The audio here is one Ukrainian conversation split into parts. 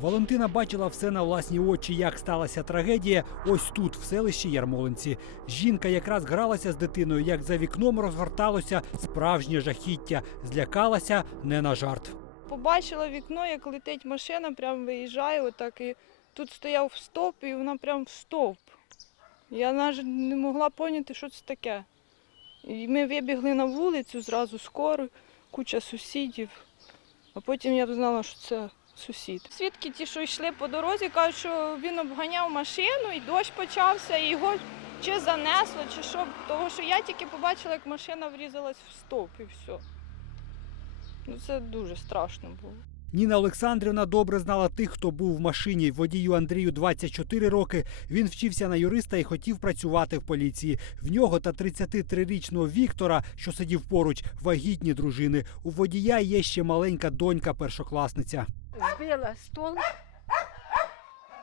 Валентина бачила все на власні очі, як сталася трагедія ось тут, в селищі Ярмолинці. Жінка якраз гралася з дитиною, як за вікном розгорталося справжнє жахіття. Злякалася не на жарт. Побачила вікно, як летить машина, прям виїжджає отак. І тут стояв стовп, і вона прям в стовп. Я навіть не могла поняти, що це таке. І ми вибігли на вулицю зразу скоро, куча сусідів. А потім я знала, що це сусід. Свідки ті, що йшли по дорозі, кажуть, що він обганяв машину, і дощ почався, і його чи занесло, чи що. Тому що я тільки побачила, як машина врізалась в стовп і все. Ну, це дуже страшно було. Ніна Олександрівна добре знала тих, хто був в машині. Водію Андрію 24 роки. Він вчився на юриста і хотів працювати в поліції. В нього та 33-річного Віктора, що сидів поруч, вагітні дружини. У водія є ще маленька донька, першокласниця. Збила стол,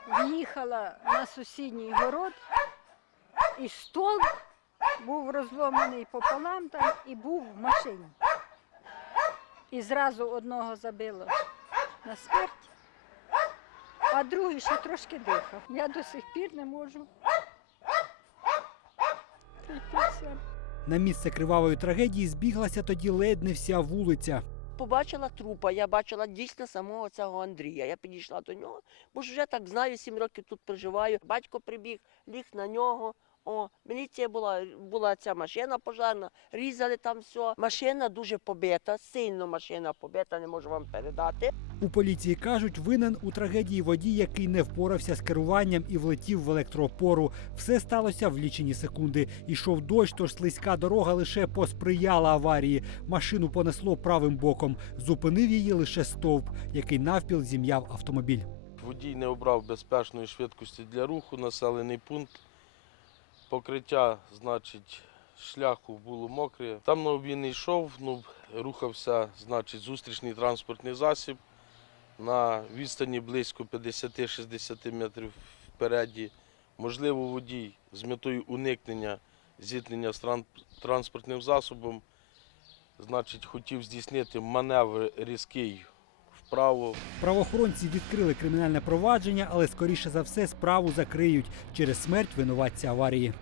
в'їхала на сусідній город, і стол був розломаний пополам там і був в машині. І зразу одного забило на смерть, а другий ще трошки дихав. Я до сих пір не можу прийти в себе. На місце кривавої трагедії збіглася тоді ледь не вся вулиця. Побачила трупа, я бачила дійсно самого цього Андрія. Я підійшла до нього, бо ж вже так знаю, сім років тут проживаю. Батько прибіг, ліг на нього. О, міліція була, була ця машина пожарна, різали там все. Машина дуже побита, сильно машина побита, не можу вам передати. У поліції кажуть, винен у трагедії водій, який не впорався з керуванням і влетів в електроопору. Все сталося в лічені секунди. Ішов дощ, тож слизька дорога лише посприяла аварії. Машину понесло правим боком. Зупинив її лише стовп, який навпіл зім'яв автомобіль. Водій не обрав безпечної швидкості для руху, населений пункт. Покриття, значить, шляху було мокре. Там ну, він йшов, ну, рухався, значить, зустрічний транспортний засіб на відстані близько 50-60 метрів впереді. Можливо, водій з метою уникнення зіткнення з транспортним засобом, значить, хотів здійснити маневр різкий вправо, Правоохоронці відкрили кримінальне провадження, але скоріше за все справу закриють через смерть винуватця аварії.